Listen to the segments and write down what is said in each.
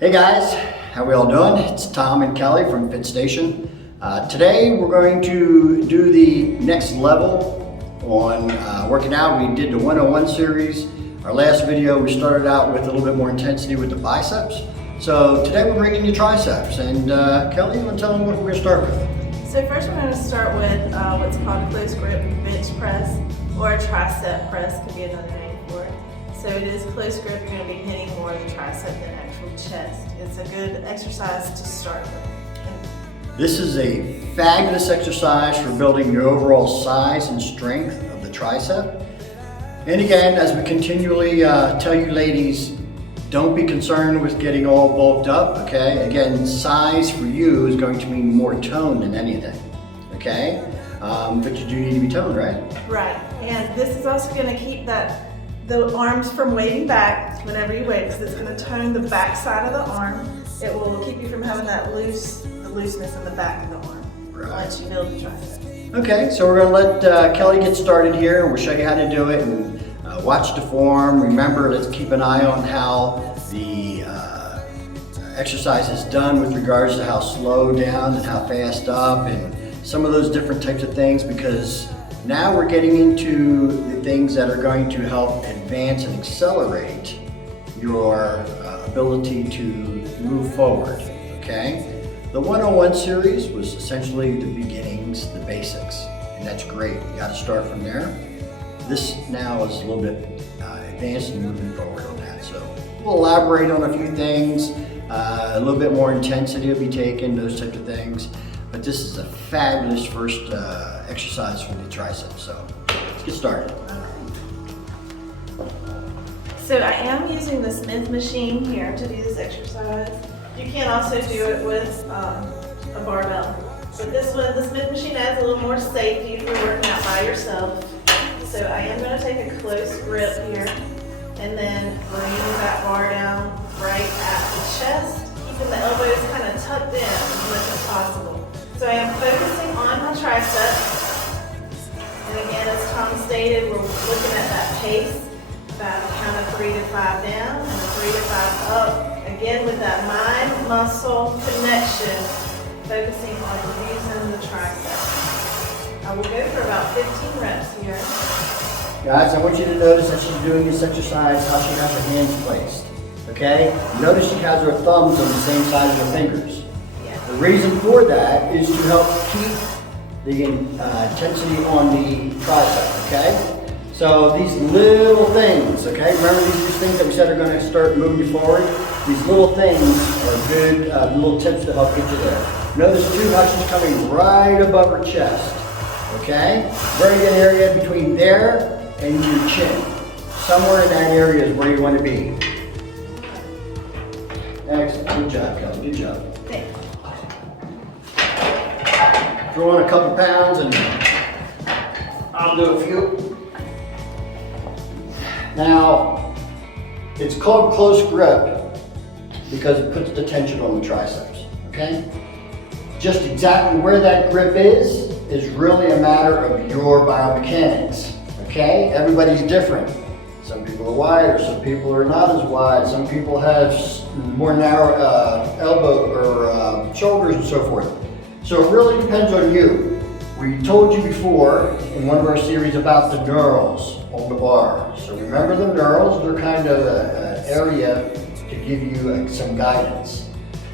Hey guys, how we all doing? It's Tom and Kelly from Fit Station. Today we're going to do the next level on working out. We did the 101 series. Our last video we started out with a little bit more intensity with the biceps. So today we're bringing you triceps. And Kelly, you want to tell them what we're going to start with? So first we're going to start with what's called a close grip bench press, or a tricep press could be another name for it. So it is close grip. You're going to be hitting more of the tricep than actual chest. It's a good exercise to start with. This is a fabulous exercise for building the overall size and strength of the tricep. And again, as we continually tell you ladies, don't be concerned with getting all bulked up, okay? Again, size for you is going to mean more tone than anything, okay? But you do need to be toned, right? Right, and this is also going to keep the arms from waving back whenever you wave, because it's going to tone the back side of the arm. It will keep you from having that looseness in the back of the arm once you build the tricep. Okay, so we're going to let Kelly get started here, and we'll show you how to do it. And watch the form. Remember, let's keep an eye on how the exercise is done with regards to how slow down and how fast up and some of those different types of things, because now we're getting into the things that are going to help advance and accelerate your ability to move forward, okay? The 101 series was essentially the beginnings, the basics, and that's great. You got to start from there. This now is a little bit advanced and moving forward on that. So we'll elaborate on a few things, a little bit more intensity will be taken, those types of things. But this is a fabulous first exercise for the triceps. So let's get started. So I am using the Smith machine here to do this exercise. You can also do it with a barbell. But this one, the Smith machine adds a little more safety if you're working out by yourself. So I am going to take a close grip here and then bring that bar down right at the chest, keeping the elbows kind of tucked in as much as possible. So I am focusing on my triceps. And again, as Tom stated, we're looking at that pace, about a count of 3 to 5 down and a 3 to 5 up. Again, with that mind-muscle connection, focusing on using the triceps. I will go for about 15 reps here. Guys, I want you to notice as she's doing this exercise how she has her hands placed, okay? Notice she has her thumbs on the same side as her fingers. Yeah. The reason for that is to help keep the intensity on the tricep, okay? So these little things, okay? Remember these things that we said are going to start moving you forward? These little things are good little tips to help get you there. Notice too how she's coming right above her chest. Okay? Very good area between there and your chin. Somewhere in that area is where you want to be. Excellent. Good job, Kelly. Good job. Thanks. Throw on a couple pounds and I'll do a few. Now, it's called close grip because it puts the tension on the triceps. Okay? Just exactly where that grip is really a matter of your biomechanics, okay? Everybody's different. Some people are wider, some people are not as wide, some people have more narrow elbow or shoulders and so forth. So it really depends on you. We told you before in one of our series about the knurls on the bar. So remember the knurls, they're kind of an area to give you some guidance.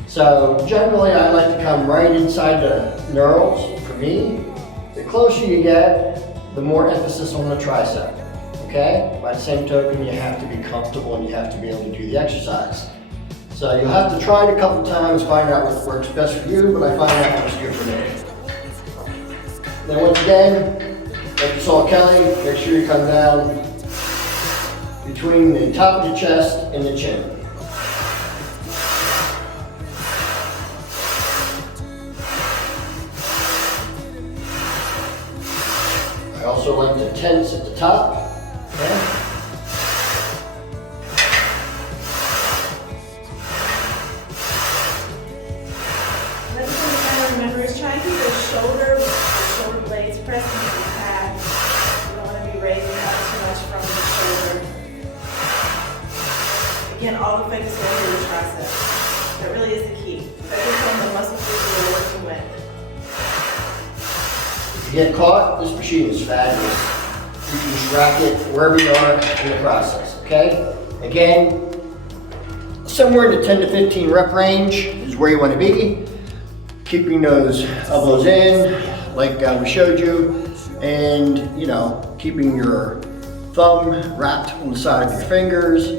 So generally I like to come right inside the knurls. For me, the closer you get, the more emphasis on the tricep, okay? By the same token, you have to be comfortable and you have to be able to do the exercise. So you'll have to try it a couple times, find out what works best for you, but I find that works good for me. Then once again, like you saw Kelly, make sure you come down between the top of the chest and the chin. I also like to tense at the top. Okay. Another thing to kind of remember is trying to keep the shoulder blades pressed into the pad. You don't want to be raising up too much from the shoulder. Again, all the focus goes to the tricep. get caught, this machine is fabulous. You can just rack it wherever you are in the process, okay? Again, somewhere in the 10 to 15 rep range is where you want to be. Keeping those elbows in, like we showed you, and keeping your thumb wrapped on the side of your fingers,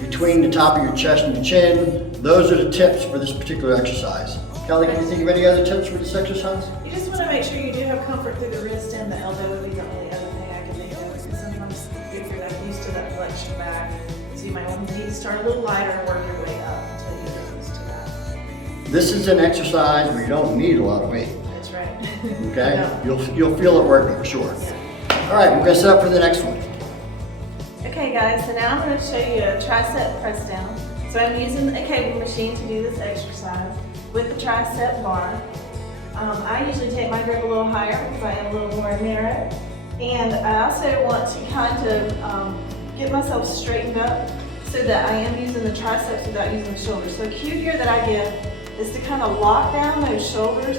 between the top of your chest and your chin. Those are the tips for this particular exercise. Kelly, can you think of any other tips for this exercise? You just want to make sure you do have comfort through the wrist, and the elbow would be the only other thing I can think of. Because sometimes if you're not used to that flexion back, so you might want to need to start a little lighter and work your way up until you get used to that. This is an exercise where you don't need a lot of weight. That's right. Okay? No. You'll feel it working for sure. All right, we're gonna set up for the next one. Okay guys, so now I'm going to show you a tricep press down. So I'm using a cable machine to do this exercise with the tricep bar. I usually take my grip a little higher because I am a little more narrow. And I also want to kind of get myself straightened up so that I am using the triceps without using the shoulders. So a cue here that I give is to kind of lock down those shoulders,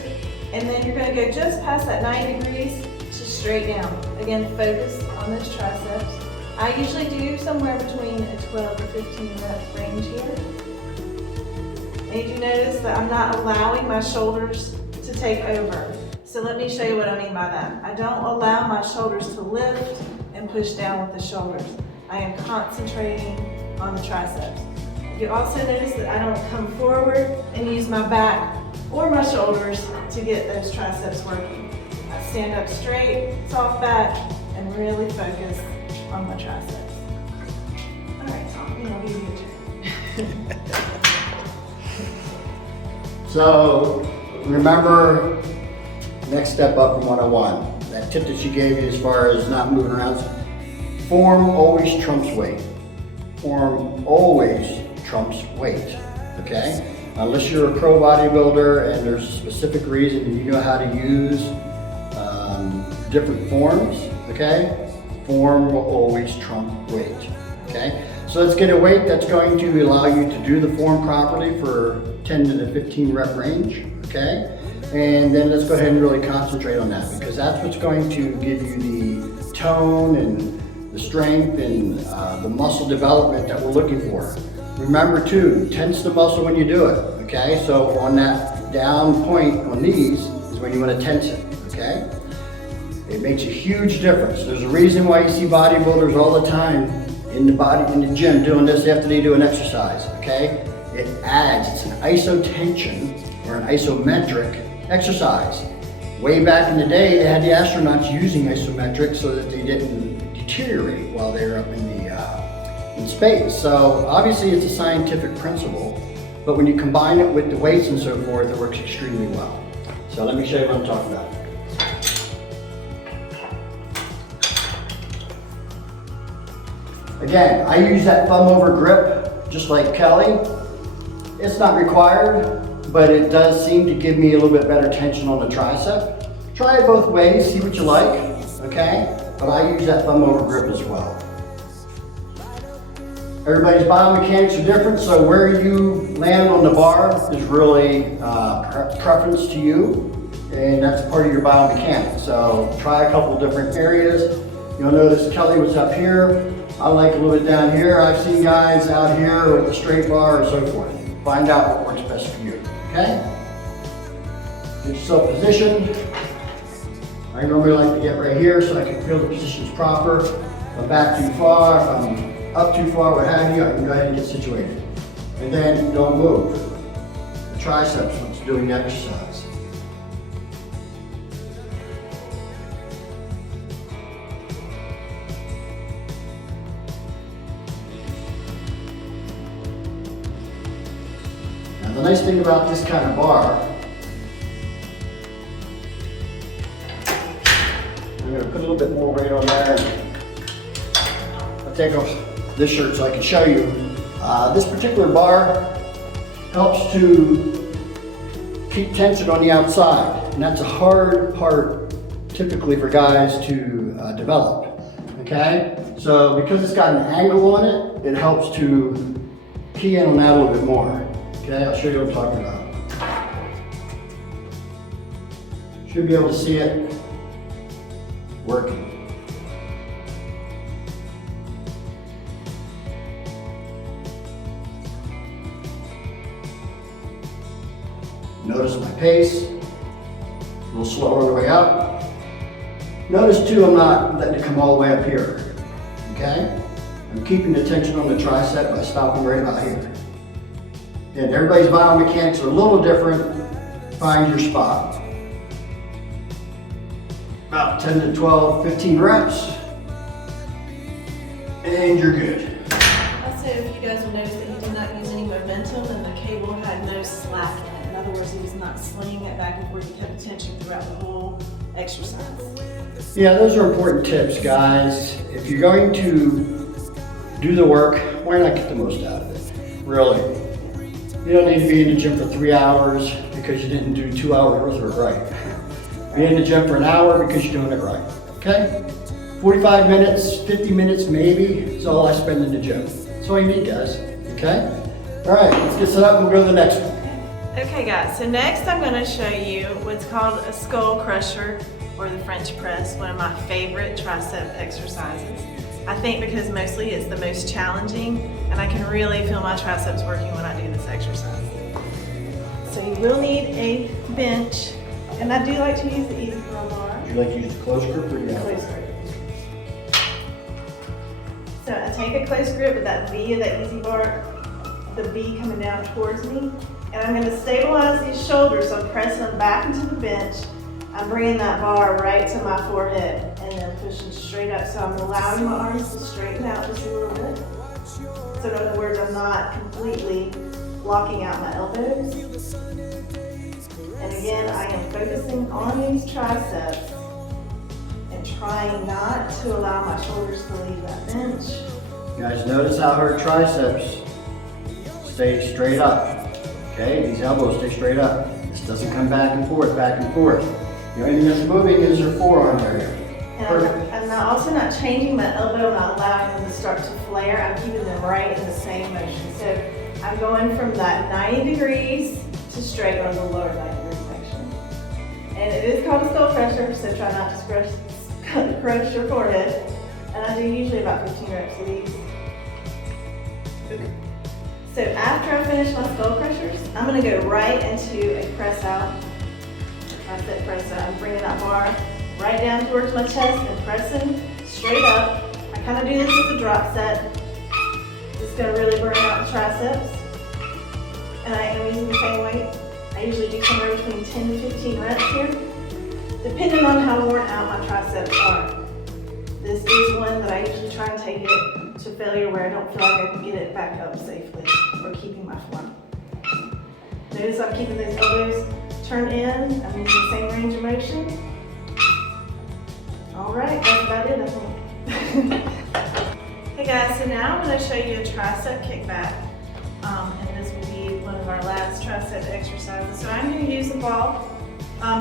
and then you're going to go just past that 90 degrees to straight down. Again, focus on those triceps. I usually do somewhere between a 12 to 15 rep range here. And you notice that I'm not allowing my shoulders to take over. So let me show you what I mean by that. I don't allow my shoulders to lift and push down with the shoulders. I am concentrating on the triceps. You also notice that I don't come forward and use my back or my shoulders to get those triceps working. I stand up straight, soft back, and really focus on my triceps. All right, Tom, I'll give you a turn. So remember, next step up from 101. That tip that she gave you as far as not moving around. Form always trumps weight. Form always trumps weight, okay? Unless you're a pro bodybuilder and there's a specific reason and you know how to use different forms, okay? Form will always trump weight, okay? So let's get a weight that's going to allow you to do the form properly for 10 to the 15 rep range, okay? And then let's go ahead and really concentrate on that, because that's what's going to give you the tone and the strength and the muscle development that we're looking for. Remember too, tense the muscle when you do it, okay? So on that down point on these is when you want to tense it, okay? It makes a huge difference. There's a reason why you see bodybuilders all the time in the gym doing this after they do an exercise, okay? It adds, it's an isotension or an isometric exercise. Way back in the day, they had the astronauts using isometric so that they didn't deteriorate while they were up in space. So obviously it's a scientific principle, but when you combine it with the weights and so forth, it works extremely well. So let me show you what I'm talking about. Again, I use that thumb over grip, just like Kelly. It's not required, but it does seem to give me a little bit better tension on the tricep. Try it both ways, see what you like, okay? But I use that thumb over grip as well. Everybody's biomechanics are different, so where you land on the bar is really preference to you, and that's part of your biomechanics. So try a couple different areas. You'll notice Kelly was up here. I like a little bit down here. I've seen guys out here with a straight bar or so forth. Find out what works best for you, okay? Get yourself positioned. I normally like to get right here so I can feel the position's proper. If I'm back too far, if I'm up too far, what have you, I can go ahead and get situated. And then don't move. The triceps when it's doing the exercise. Now the nice thing about this kind of bar, I'm going to put a little bit more weight on there. I'll take off this shirt so I can show you. This particular bar helps to keep tension on the outside, and that's a hard part typically for guys to develop, okay? So because it's got an angle on it, it helps to key in on that a little bit more. Okay, I'll show you what I'm talking about. Should be able to see it. working. Notice my pace, a little slower on the way up. Notice too, I'm not letting it come all the way up here, okay? I'm keeping the tension on the tricep by stopping right about here. And everybody's biomechanics are a little different. Find your spot. About 10 to 12, 15 reps. And you're good. Also, if you guys will notice that he did not use any momentum and the cable had no slack in it. In other words, he was not slinging it back and forth. He kept tension throughout the whole exercise. Yeah, those are important tips, guys. If you're going to do the work, why not get the most out of it? Really. You don't need to be in the gym for 3 hours because you didn't do 2 hours worth of it right. Be in the gym for an hour because you're doing it right, okay? 45 minutes, 50 minutes maybe is all I spend in the gym. That's all you need, guys, okay? All right, let's get set up and we'll go to the next one. Okay guys, so next I'm going to show you what's called a skull crusher or the French press, one of my favorite tricep exercises. I think because mostly it's the most challenging and I can really feel my triceps working when I do this exercise. So you will need a bench, and I do like to use the easy curl bar. Would you like to use the close grip or the Close grip. So I take a close grip with that V of that easy bar, the V coming down towards me, and I'm going to stabilize these shoulders, so I'm pressing them back into the bench. I'm bringing that bar right to my forehead and then pushing straight up. So I'm allowing my arms to straighten out just a little bit. So in other words, I'm not completely blocking out my elbows. And again, I am focusing on these triceps and trying not to allow my shoulders to leave that bench. Guys, notice how her triceps stay straight up. Okay, these elbows stay straight up. This doesn't come back and forth, back and forth. The only thing that's moving is her forearm area. And I'm also not changing my elbow, I'm not allowing them to start to flare. I'm keeping them right in the same motion. So I'm going from that 90 degrees to straight on the lower 90 degree section. And it is called a skull crusher, so try not to crush your forehead. And I do usually about 15 reps of these. So after I finish my skull crushers, I'm going to go right into a press out. Tricep press out. I'm bringing that bar right down towards my chest and pressing straight up. I kind of do this as a drop set. It's going to really burn out the triceps. And I am using the same weight. I usually do somewhere between 10 to 15 reps here, depending on how worn out my triceps are. This is one that I usually try and take it to failure where I don't feel like I can get it back up safely or keeping my form. Notice I'm keeping those elbows turned in. I'm using the same range of motion. All right, that's about it, I think. Hey guys, so now I'm going to show you a tricep kickback. And this will be one of our last tricep exercises. So I'm going to use the ball.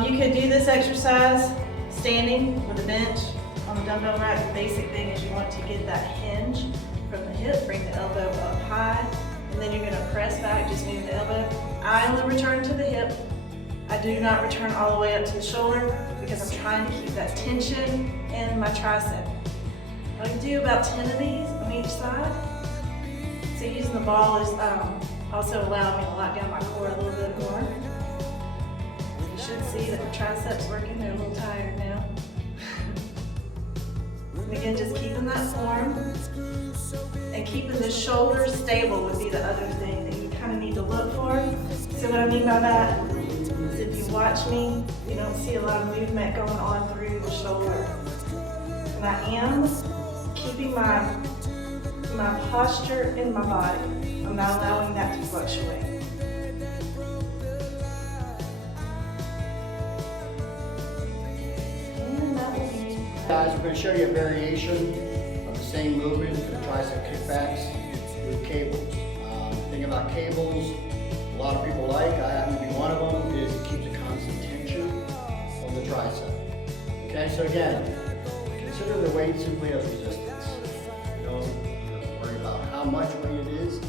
You could do this exercise standing with a bench on the dumbbell rack. The basic thing is you want to get that hinge from the hip, bring the elbow up high, and then you're going to press back, just move the elbow. I only return to the hip. I do not return all the way up to the shoulder because I'm trying to keep that tension in my tricep. I can do about 10 of these on each side. So using the ball is also allowing me to lock down my core a little bit more. You should see that the triceps working, they're a little tired now. And again, just keeping that form and keeping the shoulders stable would be the other thing that you kind of need to look for. So what I mean by that is if you watch me, you don't see a lot of movement going on through the shoulder. And I am keeping my posture in my body. I'm not allowing that to fluctuate. And that will be... Guys, we're going to show you a variation of the same movement for the tricep kickbacks with cables. The thing about cables, a lot of people like, I happen to be one of them, is it keeps a constant tension on the tricep. Okay, so again, consider the weight simply as resistance. Don't worry about how much weight it is.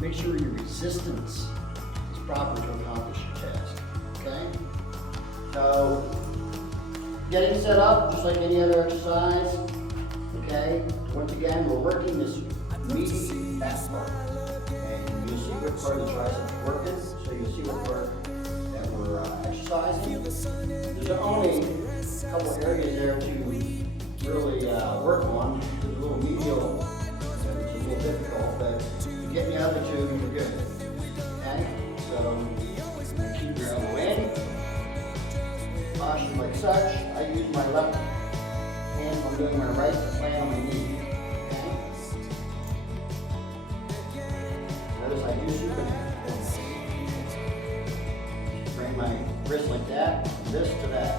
Make sure your resistance is proper to accomplish your task. Okay? So getting set up, just like any other exercise, okay? Once again, we're working this meaty back part. And you'll see what part of the triceps is working, so you'll see what part that we're exercising. There's only a couple areas there to really work on. There's a little medial, it's a little difficult, but you get the other two, you're good. Okay? So, keep your elbow in. Posture like such. I use my left hand when I'm doing my right to plant on my knee. Okay? Notice I do Superman. Bring my wrist like that, this to that.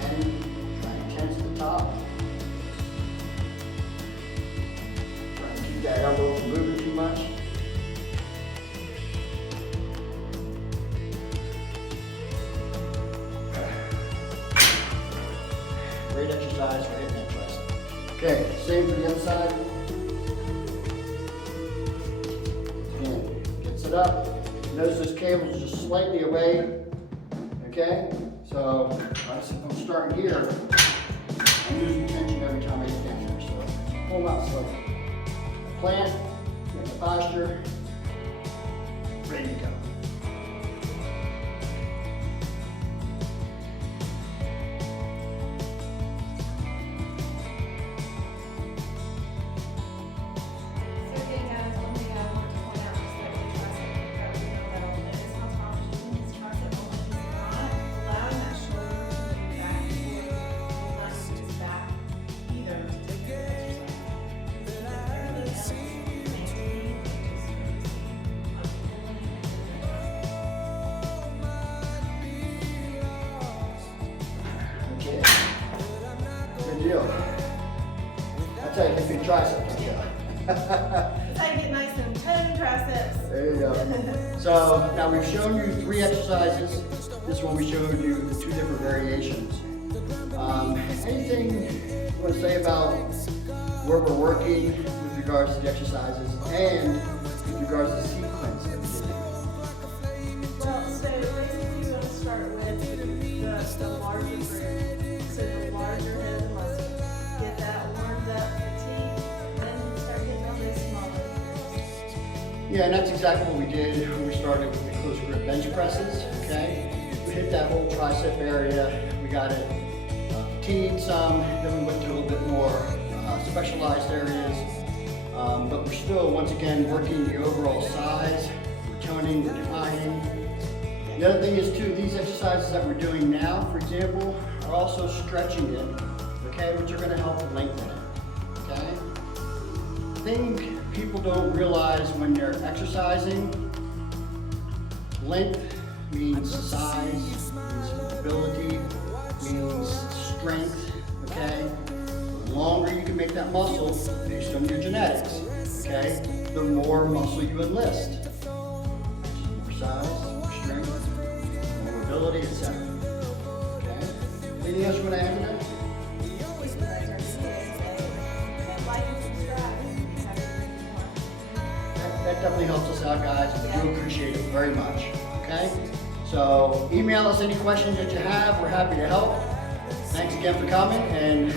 And try and tense the top. That elbow from moving too much. Great exercise for hitting that tricep. Okay, same for the other side. Again, gets it up. Notice this cable is just slightly away. Okay, so obviously if I'm starting here, I'm losing tension every time I get down here. So pull them out slowly. Plant, get the posture, ready to go. So again, guys, one thing I want to point out is that the tricep, that we know that all is how Tom's using his tricep only. He's not allowing that shoulder to move back and forth. He's not using his back either to take the exercise. Everything else, maintain, just focusing on pulling and Okay, good deal. That's how you get big triceps. That's how you get nice and toned triceps. There you go. So now we've shown you 3 exercises. This one we showed you the 2 different variations. Anything you want to say about where we're working with regards to the exercises and with regards to the sequence that we did? Well, so basically you're going to start with the larger group. So the larger head of the muscle. Get that warmed up, fatigued, then you start getting on those smaller groups. Yeah, and that's exactly what we did when we started with the close grip bench presses, okay? We hit that whole tricep area, we got it fatigued some, then we went to a little bit more specialized areas, but we're still, once again, working the overall size, we're toning, we're defining. The other thing is too, these exercises that we're doing now, for example, are also stretching it, okay, which are gonna help lengthen it, okay? Thing people don't realize when they're exercising, length means size, means ability, means strength, okay? The longer you can make that muscle based on your genetics, okay? The more muscle you enlist. More size, more strength, more ability, etc. Okay? Anything else you want to add to that? That definitely helps us out, guys. We do appreciate it very much. Okay? So email us any questions that you have. We're happy to help. Thanks again for coming, and